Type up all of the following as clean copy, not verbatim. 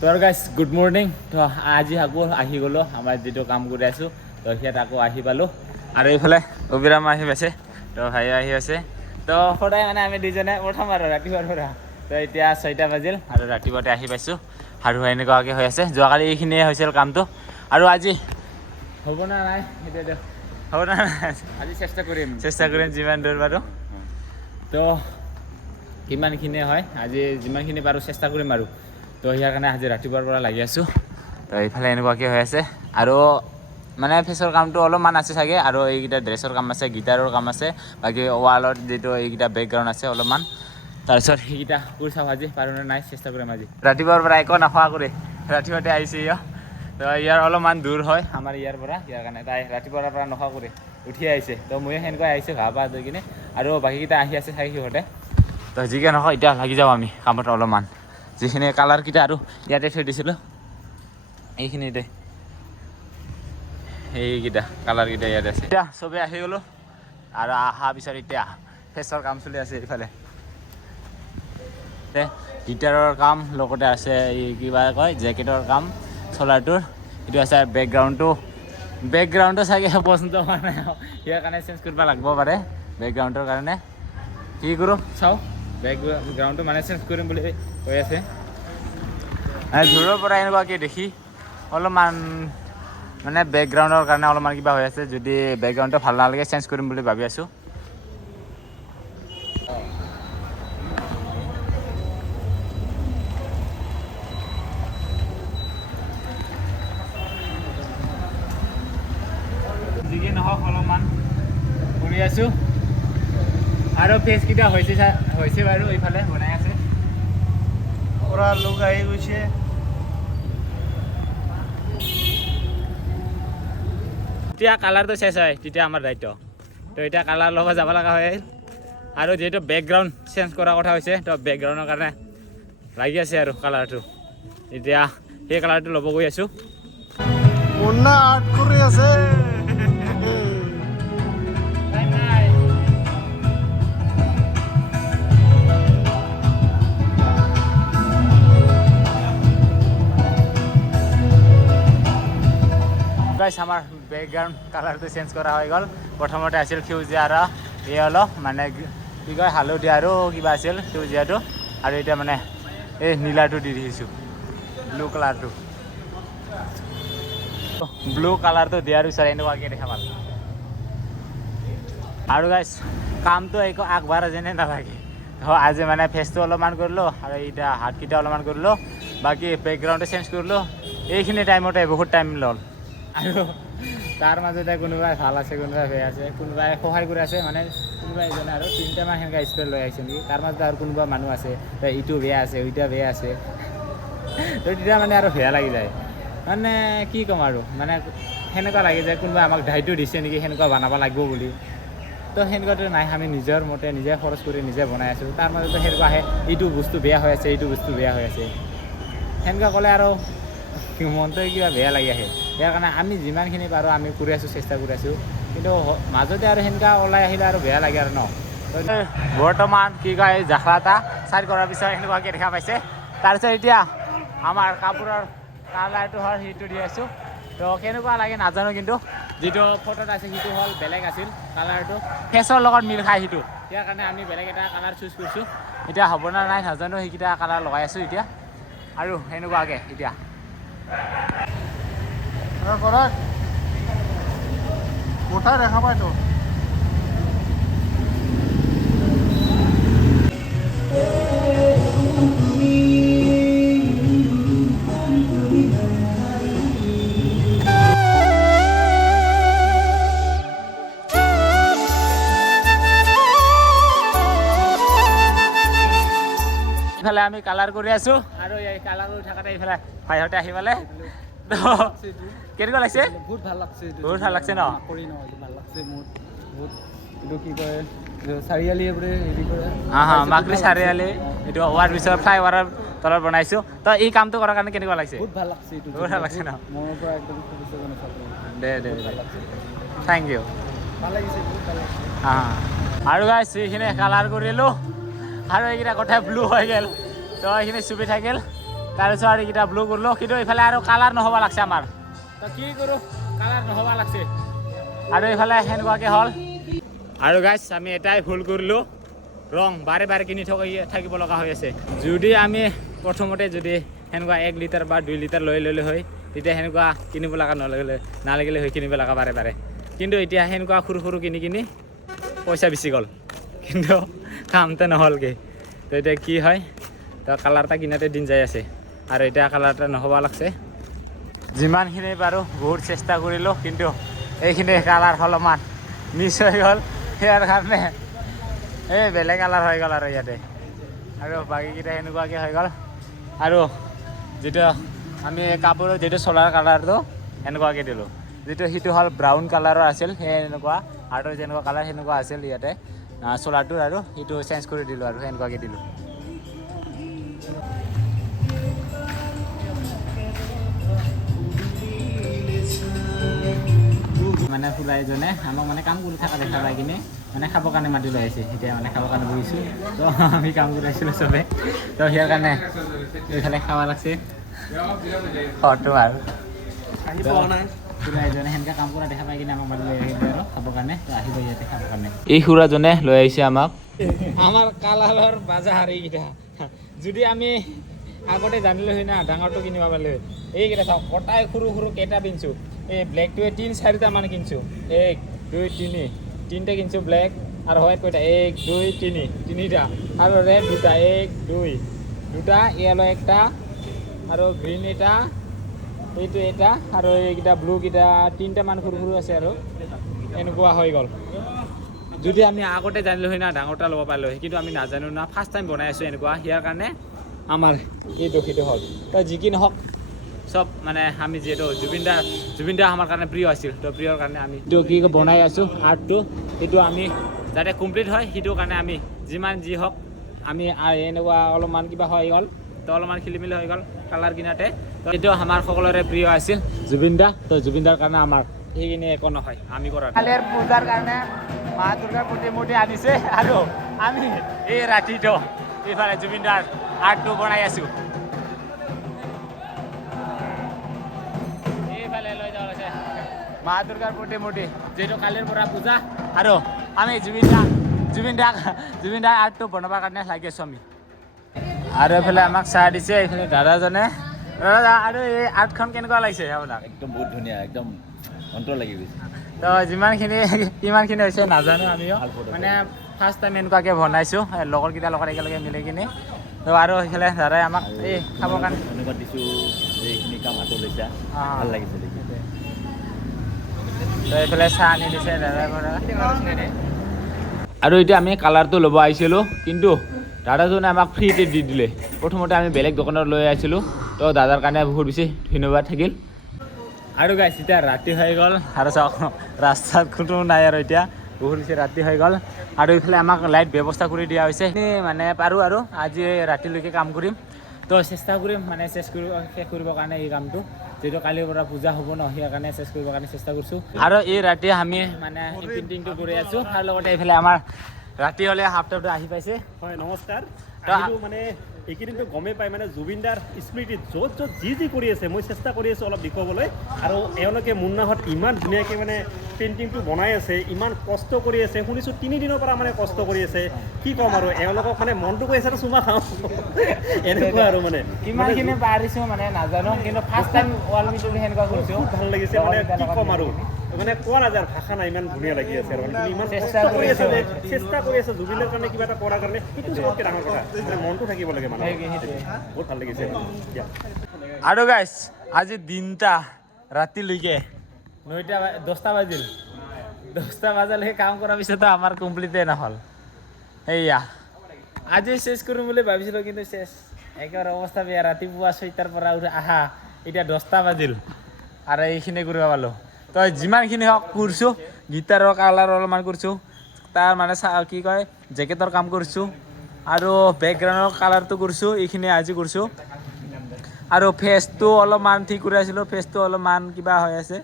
তো আৰু guys good morning. তো আজি আকৌ আহি গ'লোঁ আমাৰ যিটো কাম কৰি আছোঁ। তো সিয়াত আকৌ আহি পালোঁ আৰু এইফালে অবিৰাম আহি পাইছে, তো ভাই আহি আছে। তো সদায় মানে আমি দুজনে প্ৰথম আৰু ৰাতিপুৱাৰ পৰা তো এতিয়া 6টা বাজিল আৰু ৰাতিপুৱাতে আহি পাইছোঁ আৰু এনেকুৱাকৈ হৈ আছে। যোৱাকালি এইখিনিয়ে হৈছিল কামটো আৰু আজি হ'ব না নাই সেইটো হ'ব না নাই আজি চেষ্টা কৰিম যিমান দূৰ পাৰোঁ। তো কিমানখিনি হয় আজি যিমানখিনি পাৰোঁ চেষ্টা কৰিম আৰু। তো ইয়াৰ কাৰণে আজি ৰাতিপুৱাৰ পৰা লাগি আছোঁ। তো এইফালে এনেকুৱাকৈ হৈ আছে আৰু মানে ফেচৰ কামটো অলপমান আছে চাগে আৰু এইকেইটা ড্ৰেছৰ কাম আছে, গিটাৰৰ কাম আছে, বাকী ৱালত যিটো এইকেইটা বেকগ্ৰাউণ্ড আছে অলপমান। তাৰপিছত সেইকেইটা কৰি চাওঁ আজি পাৰোঁনে নাই, চেষ্টা কৰিম আজি। ৰাতিপুৱাৰ পৰা একো নাখোৱা কৰি ৰাতিপুৱাতে আহিছে ইয়। তো ইয়াৰ অলপমান দূৰ হয় আমাৰ ইয়াৰ পৰা, ইয়াৰ কাৰণে তাই ৰাতিপুৱাৰ পৰা নোখোৱা কৰি উঠি আহিছে। তো ময়ো সেনেকৈ আহিছোঁ ঘাঁহ পা ধুই কিনে আৰু বাকীকেইটা আহি আছে চাগে সিহঁতে। তো যিকে নহয় এতিয়া লাগি যাওঁ আমি কামত অলপমান। যিখিনি কালাৰকেইটা আৰু ইয়াতে থৈ দিছিলোঁ এইখিনিতে, এইকেইটা কালাৰকেইটা ইয়াতে আছে। এতিয়া চবেই আহি গ'লোঁ আৰু অহাৰ পিছত এতিয়া ফেচৰ কাম চলি আছে এইফালে। গিটাৰৰ কাম লগতে আছে এই কিবা কয় জেকেটৰ কাম চলাৰটোৰ। এইটো আছে বেকগ্ৰাউণ্ডটো চাগে পচন্দ হোৱা নাই, ইয়াৰ কাৰণে চেঞ্জ কৰিব লাগিব পাৰে। বেকগ্ৰাউণ্ডৰ কাৰণে কি কৰোঁ চাওঁ, বেকগ্ৰাউণ্ডটো মানে চেঞ্জ কৰিম বুলি কৈ আছে। দূৰৰ পৰা এনেকুৱাকৈ দেখি অলপমান মানে বেকগ্ৰাউণ্ডৰ কাৰণে অলপমান কিবা হৈ আছে। যদি বেকগ্ৰাউণ্ডটো ভাল নালাগে চেঞ্জ কৰিম বুলি ভাবি আছোঁ। যিকি নহওক অলপমান কৰি আছোঁ আৰু ফেচকেইটা হৈছে বাৰু এইফালে বনাই আছে। পুৰা লোক আহি গৈছে। যেতিয়া কালাৰটো চেঞ্জ হয় তেতিয়া আমাৰ দায়িত্ব। তো এতিয়া কালাৰ ল'ব যাব লগা হয় আৰু যিহেতু বেকগ্ৰাউণ্ড চেঞ্জ কৰাৰ কথা হৈছে, তো বেকগ্ৰাউণ্ডৰ কাৰণে লাগি আছে আৰু কালাৰটো। এতিয়া সেই কালাৰটো ল'ব গৈ আছোঁ। মুন্না আৰ্ট কৰি আছে। আমাৰ বেকগ্ৰাউণ্ড কালাৰটো চেঞ্জ কৰা হৈ গ'ল। প্ৰথমতে আছিল সেউজীয়া আৰু এই অলপ মানে কি কয় হালধীয়া আৰু কিবা আছিল সেউজীয়াটো, আৰু এতিয়া মানে এই নীলাটো দি দিছোঁ, ব্লু কালাৰটো। ব্লু কালাৰটো দিয়াৰ পিছত এনেকুৱাকৈ দেখা পাল। আৰু গাইছ কামটো একো আগবাঢ়া যেনে নালাগে। আজি মানে ফেচটো অলপমান কৰিলোঁ আৰু এতিয়া হাতকেইটা অলপমান কৰিলোঁ, বাকী বেকগ্ৰাউণ্ডটো চেঞ্জ কৰিলোঁ। এইখিনি টাইমতে বহুত টাইম ল'ল আৰু তাৰ মাজতে কোনোবাই ভাল আছে, কোনোবাই বেয়া আছে, কোনোবাই সহায় কৰি আছে, মানে কোনোবাই এজনে আৰু 3টামান সেনেকৈ স্প্ৰে লৈ আহিছে নেকি। তাৰ মাজতে আৰু কোনোবা মানুহ আছে ইটো বেয়া আছে ইটা বেয়া আছে। তো তেতিয়া মানে আৰু বেয়া লাগি যায়, মানে কি ক'ম আৰু মানে সেনেকুৱা লাগি যায় কোনোবাই আমাক দায়িত্ব দিছে নেকি সেনেকুৱা বনাব লাগিব বুলি। তো সেনেকুৱাটো নাই, আমি নিজৰ মতে নিজে খৰচ কৰি নিজে বনাই আছোঁ। তাৰ মাজতে সেনেকুৱা আহে এইটো বস্তু বেয়া হৈ আছে, এইটো বস্তু বেয়া হৈ আছে, সেনেকুৱা ক'লে আৰু মনটো কিবা বেয়া লাগি আহে। ইয়াৰ কাৰণে আমি যিমানখিনি পাৰোঁ আমি কৰি আছোঁ, চেষ্টা কৰি আছোঁ, কিন্তু মাজতে আৰু সেনেকুৱা ওলাই আহিলে আৰু বেয়া লাগে আৰু ন। বৰ্তমান কি কয় জাখৰা এটা চাইড কৰাৰ পিছত এনেকুৱাকৈ দেখা পাইছে। তাৰপিছত এতিয়া আমাৰ কাপোৰৰ কালাৰটো হ'ল সেইটো দি আছোঁ। তো কেনেকুৱা লাগে নাজানো, কিন্তু যিটো ফটোত আছে সেইটো হ'ল বেলেগ আছিল কালাৰটো, ফেচৰ লগত মিল খায় সেইটো। ইয়াৰ কাৰণে আমি বেলেগ এটা কালাৰ চুজ কৰিছোঁ। এতিয়া হ'ব না নাই নাজানো, সেইকেইটা কালাৰ লগাই আছোঁ এতিয়া আৰু সেনেকুৱাকৈ এতিয়া গোটা দেখা পাইতো। ইফালে আমি কালাৰ কৰি আছোঁ আৰু এই কালাৰ কৰি থাকোঁতে এইফালে ভাইহঁতে আহি পালে। কেনেকুৱা লাগিছে? বহুত ভাল লাগছে, বহুত ভাল লাগছে ন? কৰি ন ভাল লাগছে মোৰ বহুত। এইটো কি কয় চাৰিআলি হেৰি কৰে, মাকৰি চাৰিআলি এইটো হোৱাৰ পিছত ফ্লাইঅভাৰৰ তলত বনাইছোঁ। তো এই কামটো কৰাৰ কাৰণে কেনেকুৱা লাগিছে? বহুত ভাল লাগছে, এইটো বহুত ভাল লাগছে ন? মনৰ পৰা একদম দে থেংক ইউ। ভাল লাগিছে, বহুত ভাল লাগিছে। আৰু গাইছ এইখিনি কালাৰ কৰিলোঁ আৰু এইকেইটা কথাই ব্লু হৈ গ'ল। তো এইখিনি চুপি থাকিল। তাৰপিছত আৰু এইকেইটা ব্লু কৰিলোঁ কিন্তু এইফালে আৰু কালাৰ নহ'ব লাগছে আমাৰ তো কি কৰোঁ কালাৰ নহ'ব লাগছে আৰু এইফালে সেনেকুৱাকৈ হ'ল আৰু গাইছ আমি এটাই ভুল কৰিলোঁ ৰং বাৰে বাৰে কিনি থাকিব লগা হৈ আছে যদি আমি প্ৰথমতে যদি সেনেকুৱা 1 লিটাৰ বা 2 লিটাৰ লৈ ল'লে হয় তেতিয়া সেনেকুৱা কিনিব লগা নালাগিলে হয় কিনিব লগা বাৰে বাৰে কিন্তু এতিয়া সেনেকুৱা সৰু সৰু কিনি পইচা বেছি গ'ল কিন্তু কামটো নহ'লগৈ তো এতিয়া কি হয় তো কালাৰটা কিনাতে দিন যাই আছে আৰু এতিয়া কালাৰটা নহ'ব লাগছে যিমানখিনি পাৰোঁ বহুত চেষ্টা কৰিলোঁ কিন্তু এইখিনি কালাৰ অলপমান মিছ হৈ গ'ল ইয়াৰ কাৰণে এই বেলেগ কালাৰ হৈ গ'ল আৰু ইয়াতে আৰু বাকীকেইটা সেনেকুৱাকৈ হৈ গ'ল আৰু যিটো আমি কাপোৰৰ যিটো চোলাৰ কালাৰটো এনেকুৱাকৈ দিলোঁ যিটো সিটো হ'ল ব্ৰাউন কালাৰৰ আছিল সেই এনেকুৱা আৰ্টৰ যেনেকুৱা কালাৰ সেনেকুৱা আছিল ইয়াতে চোলাৰটোৰ আৰু সেইটো চেঞ্জ কৰি দিলোঁ আৰু সেনেকুৱাকৈ দিলোঁ মানে খুড়াইজনে আমাক মানে কাম কৰি থকা দেখা পাই কিনে মানে খাবৰ কাৰণে মাতি লৈ আহিছে এতিয়া মানে খাবৰ কাৰণে বহিছোঁ তো আমি কাম কৰি আছিলোঁ চবে তো সিয়াৰ কাৰণে এইফালে খাব লাগছে ঘৰটো আৰু খুড়াইজনে সেনেকৈ কাম কৰা দেখা পাই কিনে আমাক মাতি লৈ আহিলে আৰু খাবৰ কাৰণে তো আহিব ইয়াতে খাবৰ কাৰণে এই খুড়াজনে লৈ আহিছে আমাক আমাৰ কালাৰৰ বাজাৰ এইকেইটা যদি আমি আগতে জানিলোঁ হয় না ডাঙৰটো কিনিব পাৰিলোঁ এইকেইটা চাওক কটাই সৰু সৰু কেইটা কিনিছোঁ এই ব্লেকটোৱে 3-4টা মান কিনিছোঁ 1 2 3 3টা কিনিছোঁ ব্লেক আৰু হোৱাইট কেইটা 1 2 3 3টা আৰু ৰেড 2টা 1 2 2টা য়েলো একটা আৰু গ্ৰীণ এটা এইটো এটা আৰু এইকেইটা ব্লু কেইটা 3টা মান সৰু সৰু আছে আৰু এনেকুৱা হৈ গ'ল যদি আমি আগতে জানিলোঁ হয় না ডাঙৰটা ল'ব পাৰিলোঁ হয় কিন্তু আমি নাজানো না ফাৰ্ষ্ট টাইম বনাই আছোঁ এনেকুৱা ইয়াৰ কাৰণে আমাৰ এই দোষিত হ'ল তো যি কি নহওক সব মানে আমি যিহেতু জুবিন দা আমাৰ কাৰণে প্ৰিয় আছিল তো প্ৰিয়ৰ কাৰণে আমি এইটো কি বনাই আছোঁ আৰ্টটো এইটো আমি যাতে কমপ্লিট হয় সেইটো কাৰণে আমি যিমান যি হওক আমি এনেকুৱা অলপমান কিবা হৈ গ'ল তো অলপমান খেলিমেলি হৈ গ'ল কালাৰ কিনাতে তো এইটো আমাৰ সকলোৰে প্ৰিয় আছিল জুবিন দা তো জুবিন দাৰ কাৰণে আমাৰ সেইখিনি একো নহয় আমি কৰা কালিৰ পূজাৰ কাৰণে মা দুৰ্গাৰ প্ৰতিমূৰ্তি আনিছে আৰু আমি এই ৰাতিটো এইফালে জুবিন দাৰ আৰ্টটো বনাই আছোঁ এইফালে লৈ যাওঁ আছে মা দুৰ্গাৰ প্ৰতিমূৰ্তি যিহেতু কালিৰ পৰা পূজা আৰু আমি জুবিন দাৰ আৰ্টটো বনাবৰ কাৰণে লাগি আছোঁ আমি আৰু এইফালে আমাক চাহ দিছে এইফালে দাদাজনে দাদা আৰু এই আৰ্টখন কেনেকুৱা লাগিছে আপোনাক একদম বহুত ধুনীয়া একদম অন্তৰ লাগি গৈছে তো কিমানখিনি হৈছে নাজানো আমিও মানে ফাৰ্ষ্ট টাইম এনেকুৱাকৈ বনাইছোঁ লগৰকেইটাৰ লগত একেলগে মিলি কিনে তো আৰু সেইফালে দাদাই আমাক এই খাবৰ কাৰণে ধন্যবাদ দিছোঁ যে এইখিনি কাম হাতত লৈছা ভাল লাগিছে দেখি তো এইফালে চাহ আনি দিছে দাদাৰ পৰা আৰু এতিয়া আমি কালাৰটো ল'ব আহিছিলোঁ কিন্তু দাদাজনে আমাক ফ্ৰীতে দি দিলে প্ৰথমতে আমি বেলেগ দোকানত লৈ আহিছিলোঁ তো দাদাৰ কাৰণে বহুত বেছি ধন্যবাদ থাকিল আৰু গাইছ এতিয়া ৰাতি হৈ গ'ল আৰু চাওক ৰাস্তাত কোনো নাই আৰু এতিয়া বহুত বেছি ৰাতি হৈ গ'ল আৰু এইফালে আমাক লাইট ব্যৱস্থা কৰি দিয়া হৈছে মানে পাৰোঁ আৰু আজি ৰাতিলৈকে কাম কৰিম তো চেষ্টা কৰিম মানে শেষ কৰিবৰ কাৰণে এই কামটো যিহেতু কালিৰ পৰা পূজা হ'ব ন সেই কাৰণে শেষ কৰিবৰ কাৰণে চেষ্টা কৰিছোঁ আৰু এই ৰাতি আমি মানে এই পেইণ্টিংটো কৰি আছোঁ তাৰ লগতে এইফালে আমাৰ ৰাতি হ'লে হাফটাৰটো আহি পাইছে হয় নমস্কাৰ আহিলোঁ মানে এইকেইদিনটো গমেই পাই মানে জুবিনদাৰ স্মৃতিত য'ত যি কৰি আছে মই চেষ্টা কৰি আছোঁ অলপ দেখুৱাবলৈ আৰু এওঁলোকে মুন্নাহঁত ইমান ধুনীয়াকৈ মানে পেইণ্টিংটো বনাই আছে ইমান কষ্ট কৰি আছে শুনিছোঁ 3 দিনৰ পৰা মানে কষ্ট কৰি আছে কি ক'ম আৰু এওঁলোকক মানে মনটো কৈ আছে চুমা খাওঁ এনেকুৱা আৰু মানে কিমানখিনি পাৰিছোঁ মানে নাজানো কিন্তু ফাৰ্ষ্ট টাইম ৱাল মিটুলি সেনেকুৱা কৰিছোঁ খুব ভাল লাগিছে মানে কি ক'ম আৰু মানে কোৱা নাযায় ভাষা নাই ইমান ধুনীয়া লাগি আছে আৰু তুমি ইমান চেষ্টা কৰি আছে জুবিনৰ কাৰণে কিবা এটা কৰাৰ কাৰণে সেইটো চবতকৈ ডাঙৰ কথা মানে মনটো থাকিব লাগে মানে বহুত ভাল লাগিছে আৰু গাইছ আজি দিনটা ৰাতিলৈকে 10টা বাজিল 10টা বজালৈকে কাম কৰাৰ পিছতো আমাৰ কমপ্লিটেই নহ'ল সেয়া আজি চেছ কৰিম বুলি ভাবিছিলোঁ কিন্তু চেছ একেবাৰে অৱস্থা বেয়া ৰাতিপুৱা 6টাৰ পৰা আহা এতিয়া 10টা বাজিল আৰু এইখিনি কৰিব পালোঁ তো যিমানখিনি হওক কৰিছোঁ গিটাৰৰ কালাৰ অলপমান কৰিছোঁ তাৰ মানে কি কয় জেকেটৰ কাম কৰিছোঁ আৰু বেকগ্ৰাউণ্ডৰ কালাৰটো কৰিছোঁ এইখিনি আজি কৰিছোঁ আৰু ফেচটো অলপমান ঠিক কৰি আছিলোঁ ফেচটো অলপমান কিবা হৈ আছে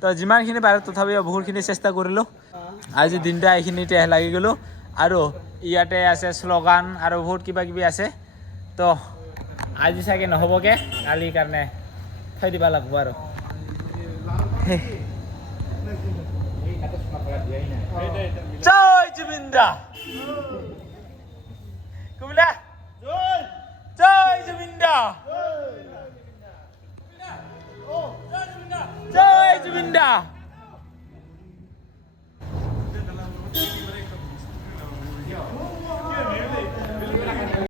তো যিমানখিনি পাৰে তথাপিও বহুতখিনি চেষ্টা কৰিলোঁ আজি দিনটা এইখিনিতে লাগি গ'লোঁ আৰু ইয়াতে আছে শ্লোগান আৰু বহুত কিবা কিবি আছে তো আজি চাগে নহ'বগে কালিৰ কাৰণে থৈ দিব লাগিব আৰু জয় জুবিন দা কুমিলা জয় জুবিন দা জয় জুবিন দা